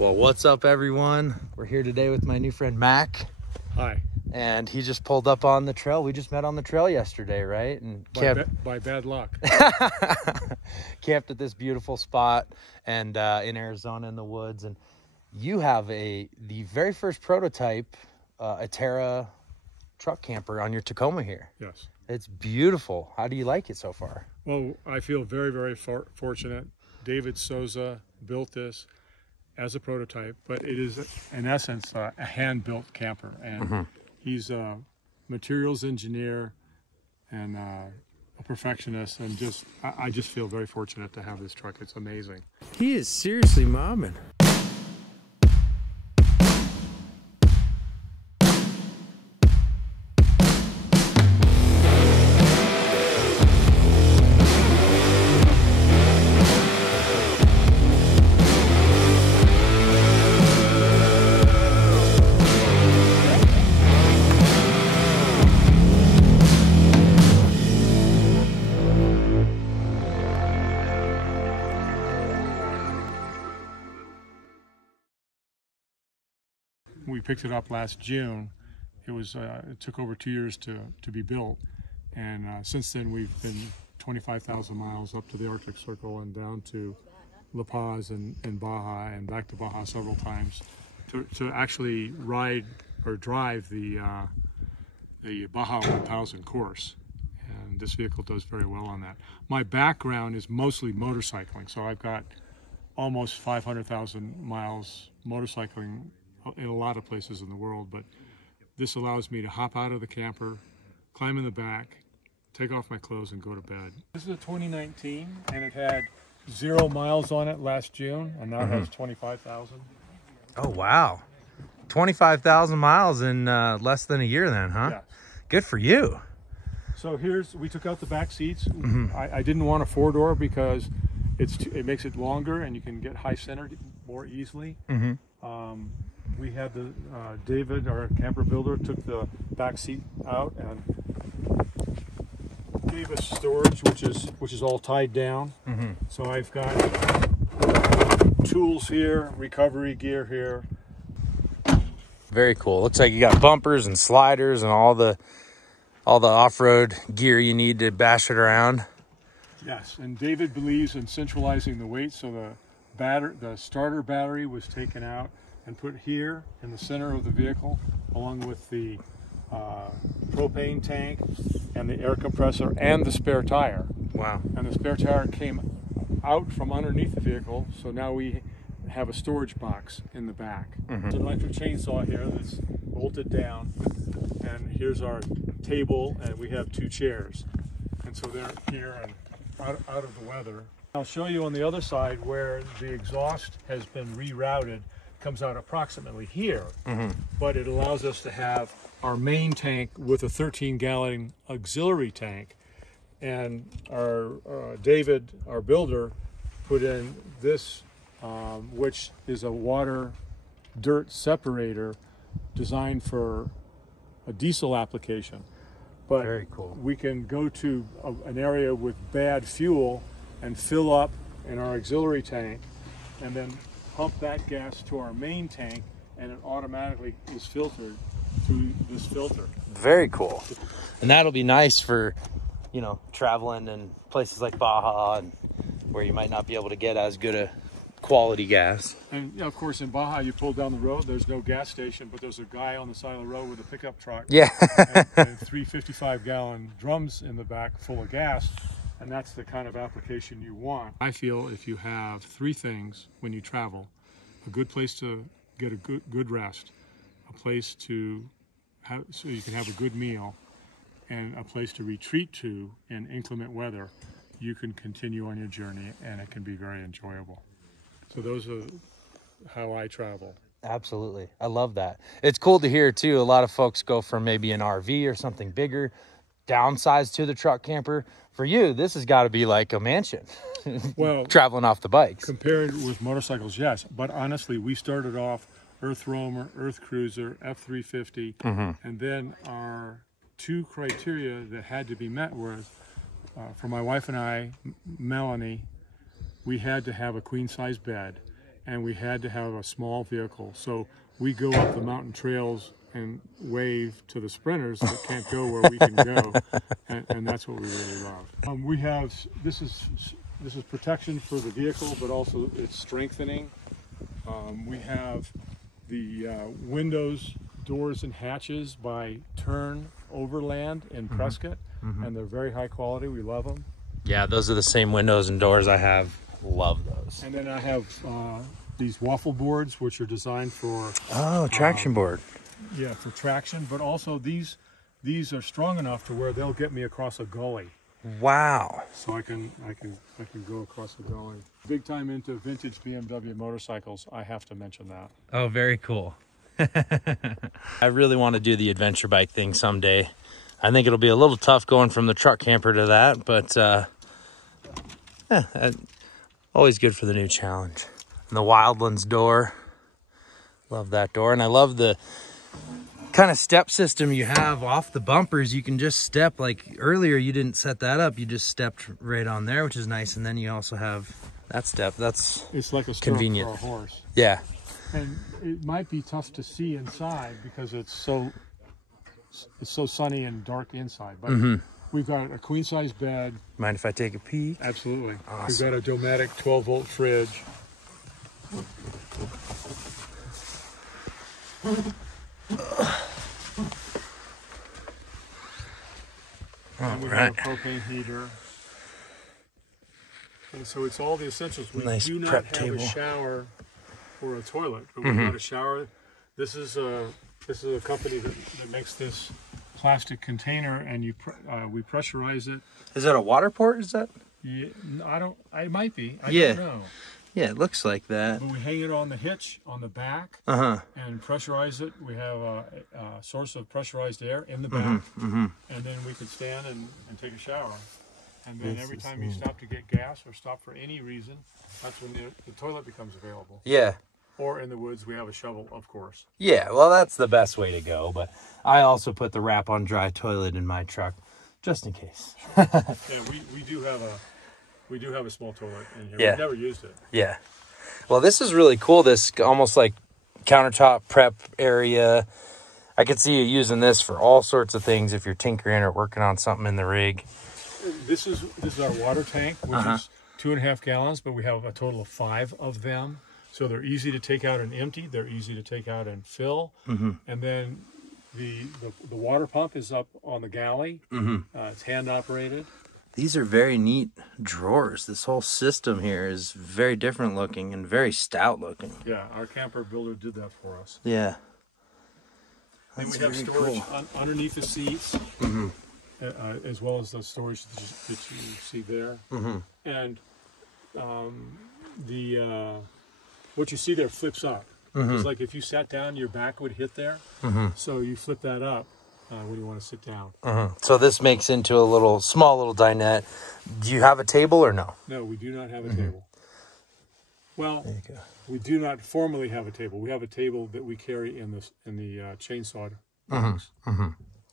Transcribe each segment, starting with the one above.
Well, what's up, everyone? We're here today with my new friend Mac. Hi. And he just pulled up on the trail. We just met on the trail yesterday, right? And by bad luck. Camped at this beautiful spot and in Arizona in the woods. And you have the very first prototype Aterra truck camper on your Tacoma here. Yes. It's beautiful. How do you like it so far? Well, I feel very, very fortunate. David Souza built this as a prototype, but it is in essence a hand-built camper, and he's a materials engineer and a perfectionist, and I just feel very fortunate to have this truck. It's amazing. He is seriously mobbing. We picked it up last June. It took over 2 years to be built, and since then we've been 25,000 miles up to the Arctic Circle and down to La Paz and Baja and back to Baja several times to actually ride or drive the Baja 1000 course. And this vehicle does very well on that. My background is mostly motorcycling, so I've got almost 500,000 miles motorcycling in a lot of places in the world, but this allows me to hop out of the camper, climb in the back, take off my clothes, and go to bed. This is a 2019, and it had 0 miles on it last June, and now it has 25,000. Oh, wow. 25,000 miles in less than a year then, huh? Yes. Good for you. So we took out the back seats. I didn't want a 4-door because it makes it longer and you can get high-centered more easily. We had David, our camper builder, took the back seat out and gave us storage, which is all tied down. So I've got tools here, recovery gear here. Very cool. Looks like you got bumpers and sliders and all the off-road gear you need to bash it around. Yes, and David believes in centralizing the weight, so the starter battery was taken out and put here in the center of the vehicle, along with the propane tank and the air compressor and the spare tire. Wow. And the spare tire came out from underneath the vehicle, so now we have a storage box in the back. There's an electric chainsaw here that's bolted down, and here's our table, and we have 2 chairs. And so they're here and out of the weather. I'll show you on the other side where the exhaust has been rerouted. Comes out approximately here, but it allows us to have our main tank with a 13-gallon auxiliary tank. And our David, our builder, put in this, which is a water dirt separator designed for a diesel application. But very cool. We can go to an area with bad fuel and fill up in our auxiliary tank, and then pump that gas to our main tank, and it automatically is filtered through this filter. Very cool. And that'll be nice for, you know, traveling in places like Baja and where you might not be able to get as good a quality gas. And of course, in Baja, you pull down the road, there's no gas station, but there's a guy on the side of the road with a pickup truck. Yeah. and 3 55-gallon drums in the back full of gas. And that's the kind of application you want. I feel if you have 3 things when you travel: a good place to get a good rest, a place to have so you can have a good meal, and a place to retreat to in inclement weather, you can continue on your journey, and it can be very enjoyable. So those are how I travel. Absolutely. I love that. It's cool to hear too. A lot of folks go from maybe an RV or something bigger, downsize to the truck camper. For you, this has got to be like a mansion. Well, traveling off the bikes. Compared with motorcycles, yes. But honestly, we started off Earth Roamer, Earth Cruiser, F350, and then our 2 criteria that had to be met was, for my wife and I, Melanie, we had to have a queen-size bed, and we had to have a small vehicle. So we go up the mountain trails and wave to the sprinters that can't go where we can go, and that's what we really love. We have this is protection for the vehicle, but also it's strengthening. We have the windows, doors, and hatches by Turn Overland in Prescott, and they're very high quality. We love them. Yeah, those are the same windows and doors I have. Love those. And then I have these waffle boards, which are designed for traction board. Yeah, for traction, but also these are strong enough to where they'll get me across a gully. Wow. So I can go across the gully. Big time into vintage BMW motorcycles. I have to mention that. Oh, very cool. I really want to do the adventure bike thing someday. I think it'll be a little tough going from the truck camper to that, but always good for the new challenge. And the Wildlands door. Love that door. And I love the kind of step system you have off the bumpers. You can just step, like earlier you didn't set that up, you just stepped right on there, which is nice. And then you also have that step. It's like a convenient for a horse. Yeah. And it might be tough to see inside because it's so sunny and dark inside, but we've got a queen size bed. Mind if I take a peek? Absolutely. Awesome. We've got a Dometic 12-volt fridge. And we have a propane heater. And so it's all the essentials. We Nice do not prep have table. a shower or a toilet, but we've got a shower. This is a company that makes this plastic container, and we pressurize it. Is that a water port? Is that? Yeah, it might be. I Yeah. don't know. Yeah, it looks like that. But we hang it on the hitch on the back and pressurize it. We have a source of pressurized air in the back, and then we can stand and take a shower. And then every time you stop to get gas or stop for any reason, that's when the toilet becomes available. Yeah. Or in the woods, we have a shovel, of course. Yeah, well, that's the best way to go. But I also put the wrap on dry toilet in my truck, just in case. Yeah, we do have a small toilet in here. Yeah. We've never used it. Yeah. Well, this is really cool. This almost like countertop prep area. I could see you using this for all sorts of things if you're tinkering or working on something in the rig. This is our water tank, which is 2.5 gallons, but we have a total of 5 of them. So they're easy to take out and empty. They're easy to take out and fill. And then the water pump is up on the galley. It's hand operated. These are very neat drawers. This whole system here is very different looking and very stout looking. Yeah, our camper builder did that for us. Yeah. Then we have storage underneath the seats, as well as the storage that you see there. And what you see there flips up. It's like if you sat down, your back would hit there. So you flip that up when you want to sit down. So this makes into a small little dinette. Do you have a table or no? No, we do not have a table. Well, we do not formally have a table. We have a table that we carry in the chainsaw box.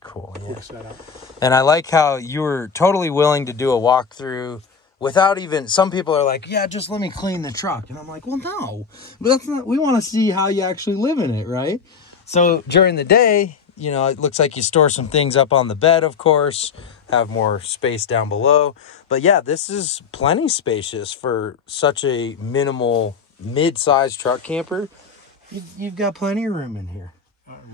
Cool. Yeah. Quick setup. And I like how you were totally willing to do a walkthrough without even, some people are like, yeah, just let me clean the truck. And I'm like, well, no, that's not, we want to see how you actually live in it, right? So during the day, you know, it looks like you store some things up on the bed, of course, have more space down below. But yeah, this is plenty spacious for such a minimal mid-sized truck camper. You've got plenty of room in here.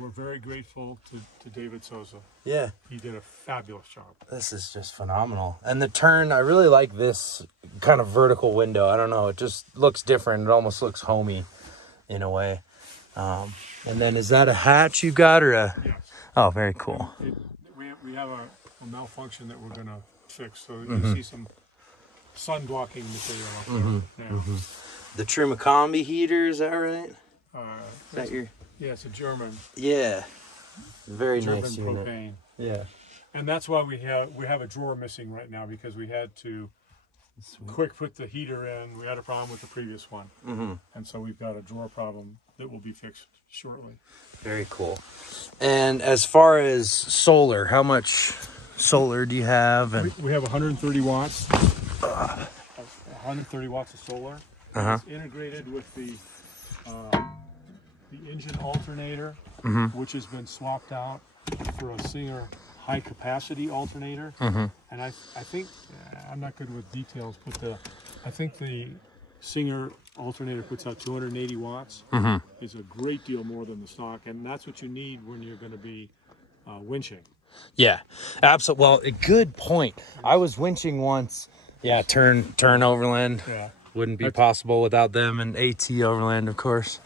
We're very grateful to David Souza. Yeah. He did a fabulous job. This is just phenomenal. And the turn, I really like this kind of vertical window. I don't know, it just looks different. It almost looks homey in a way. And then is that a hatch you got or a? Yes. Oh, very cool. We have a malfunction that we're going to fix. So you see some sun blocking material up there now. The True Macombi heater, is that right? Is that your? Yeah, it's a German. Yeah. Very German nice propane. unit. Yeah. And that's why we have a drawer missing right now, because we had to quick put the heater in. We had a problem with the previous one. And so we've got a drawer problem that will be fixed shortly. Very cool. And as far as solar, how much solar do you have? And we have 130 watts. 130 watts of solar. It's integrated with the engine alternator, which has been swapped out for a Singer high capacity alternator. And I think, I'm not good with details, but I think the Singer alternator puts out 280 watts. Is a great deal more than the stock, and that's what you need when you're going to be winching. Yeah, absolutely. Well, a good point. I was winching once. Yeah, turn Overland. Yeah. Wouldn't be possible without them, and AT Overland, of course.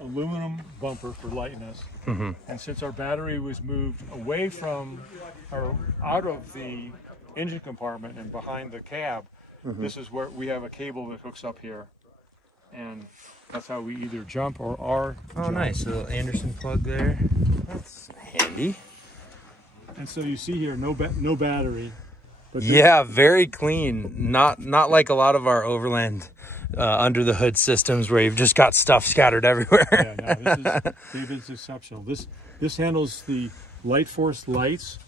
Aluminum bumper for lightness. And since our battery was moved away from, or out of the engine compartment and behind the cab, this is where we have a cable that hooks up here. And that's how we either jump or are. Oh, jump. nice. A little Anderson plug there. That's handy. And so you see here, no battery. But yeah, very clean. Not like a lot of our Overland under the hood systems where you've just got stuff scattered everywhere. Yeah, no, this is David's exceptional. This handles the light force lights,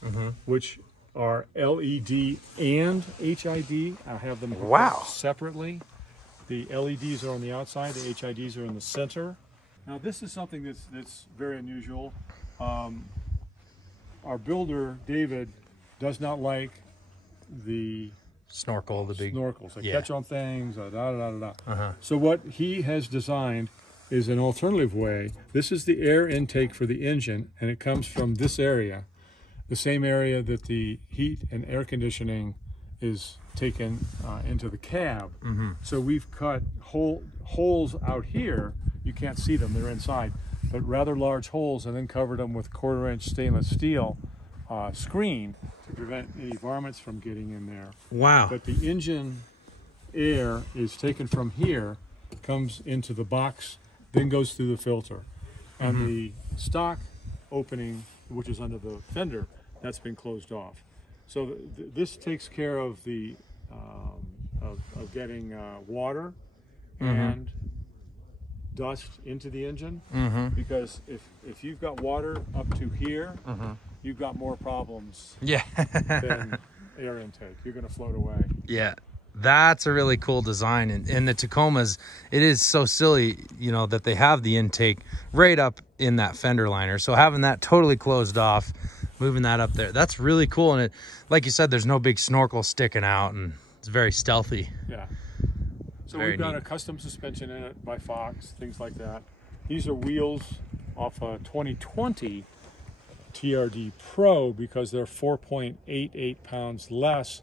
which are LED and HID. I have them separately. The LEDs are on the outside. The HIDs are in the center. Now this is something that's very unusual. Our builder David does not like the snorkels, that catch on things. So what he has designed is an alternative way. This is the air intake for the engine, and it comes from this area, the same area that the heat and air conditioning is taken into the cab. So we've cut holes out here. You can't see them, they're inside, but rather large holes, and then covered them with 1/4-inch stainless steel screen to prevent any varmints from getting in there. Wow. But the engine air is taken from here, comes into the box, then goes through the filter. And the stock opening, which is under the fender, that's been closed off. So this takes care of the of getting water and dust into the engine, because if you've got water up to here, you've got more problems than air intake. You're going to float away. Yeah, that's a really cool design. And the Tacomas, it is so silly, you know, that they have the intake right up in that fender liner. So having that totally closed off, moving that up there, that's really cool. And it, like you said, there's no big snorkel sticking out, and it's very stealthy. Yeah. So we've got a custom suspension in it by Fox, things like that. These are wheels off a 2020 TRD Pro because they're 4.88 pounds less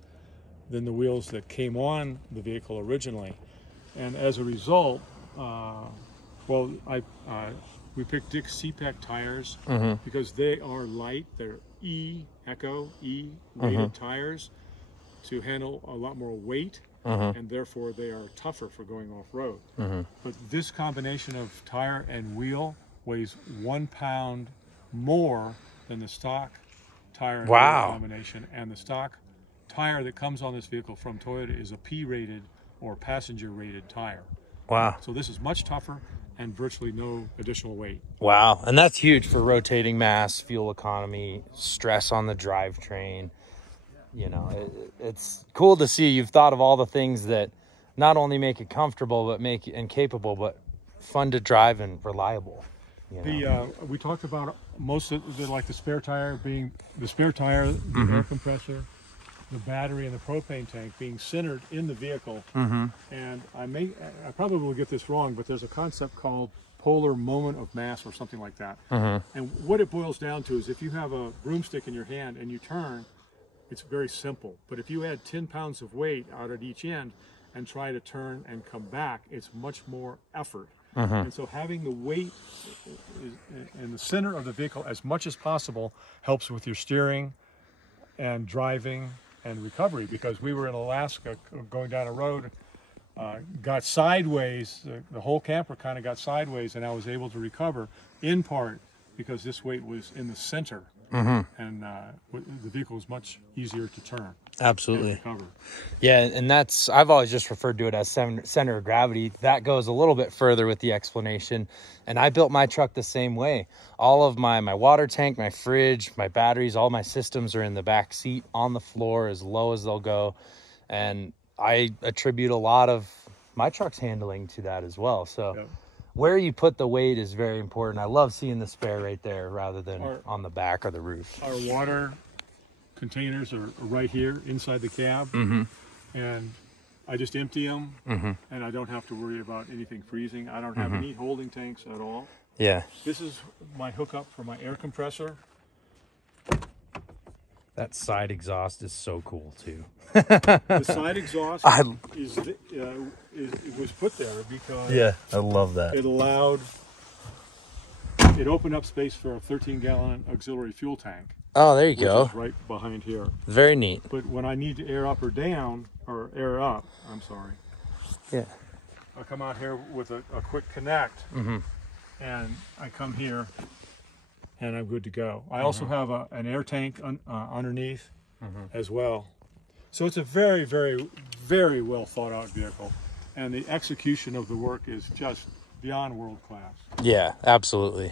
than the wheels that came on the vehicle originally. And as a result, we picked Dick CPAC tires because they are light. They're Echo rated tires to handle a lot more weight. And therefore they are tougher for going off-road. But this combination of tire and wheel weighs 1 pound more than the stock tire and wheel combination. And the stock tire that comes on this vehicle from Toyota is a P-rated or passenger-rated tire. Wow. So this is much tougher and virtually no additional weight. Wow. And that's huge for rotating mass, fuel economy, stress on the drivetrain. You know, it's cool to see you've thought of all the things that not only make it comfortable, but make it capable, but fun to drive and reliable. You know? We talked about most of the, like the spare tire being the spare tire, the air compressor, the battery, and the propane tank being centered in the vehicle. And I probably will get this wrong, but there's a concept called polar moment of mass or something like that. And what it boils down to is if you have a broomstick in your hand and you turn, it's very simple. But if you add 10 pounds of weight out at each end and try to turn and come back, it's much more effort. And so having the weight in the center of the vehicle as much as possible helps with your steering and driving and recovery. Because we were in Alaska going down a road, got sideways, the whole camper kind of got sideways, and I was able to recover in part because this weight was in the center. And the vehicle was much easier to turn. Absolutely. Yeah, and that's, I've always just referred to it as center of gravity. That goes a little bit further with the explanation. And I built my truck the same way. All of my water tank, my fridge, my batteries, all my systems are in the back seat on the floor as low as they'll go. And I attribute a lot of my truck's handling to that as well. So Yep. where you put the weight is very important. I love seeing the spare right there rather than Our- on the back or the roof. Our water containers are right here inside the cab, and I just empty them, and I don't have to worry about anything freezing. I don't have any holding tanks at all. Yeah. This is my hookup for my air compressor. That side exhaust is so cool too. The side exhaust it was put there because I love that. it opened up space for a 13-gallon auxiliary fuel tank. Oh, there you Which go. is right behind here. Very neat. But when I need to air up or down, or air up, I'm sorry. Yeah. I come out here with a quick connect, and I come here, and I'm good to go. I also have an air tank underneath as well. So it's a very, very, very well thought out vehicle, and the execution of the work is just beyond world class. Yeah, absolutely.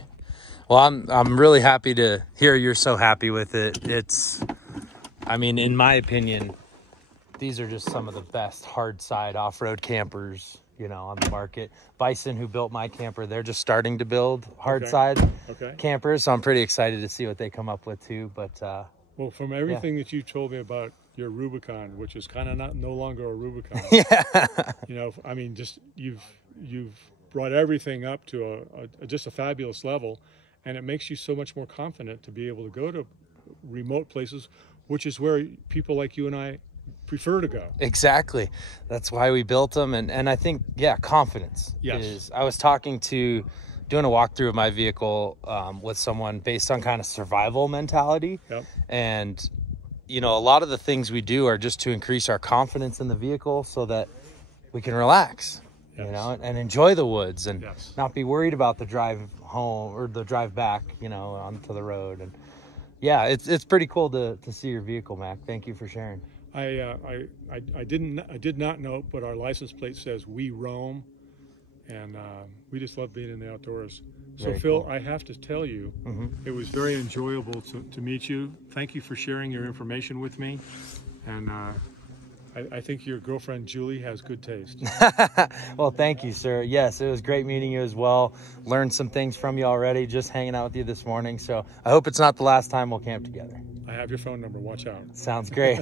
Well, I'm really happy to hear you're so happy with it. It's, I mean, in my opinion, these are just some of the best hard side off-road campers, you know, on the market. Bison, who built my camper, they're just starting to build hard side campers, so I'm pretty excited to see what they come up with too. But well, from everything that you told me about your Rubicon, which is kind of no longer a Rubicon, you know, I mean, just you've brought everything up to just a fabulous level. And it makes you so much more confident to be able to go to remote places, which is where people like you and I prefer to go. Exactly. That's why we built them. And I think, yeah, confidence. Yes. I was doing a walkthrough of my vehicle with someone based on kind of survival mentality. Yep. And, you know, a lot of the things we do are just to increase our confidence in the vehicle so that we can relax. Yes. You know, and enjoy the woods and Yes. not be worried about the drive home or the drive back, you know, onto the road. And yeah, it's pretty cool to see your vehicle, Mac. Thank you for sharing. I did not know, but our license plate says "We Roam," and we just love being in the outdoors. So Very Phil, cool. I have to tell you, it was very enjoyable to meet you. Thank you for sharing your information with me, and I think your girlfriend Julie has good taste. Well, thank you, sir. Yes, it was great meeting you as well. Learned some things from you already just hanging out with you this morning. So I hope it's not the last time we'll camp together. I have your phone number. Watch out. Sounds great.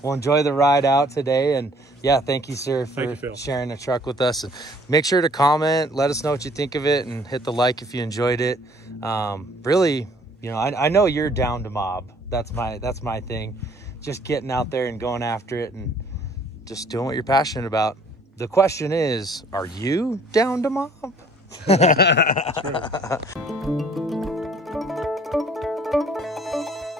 Well, enjoy the ride out today. And yeah, thank you, sir, for sharing the truck with us. And make sure to comment, let us know what you think of it, and hit the like if you enjoyed it. Really, you know, I know you're down to mob. That's my thing. Just getting out there and going after it and just doing what you're passionate about. The question is, are you down to mob? That's right.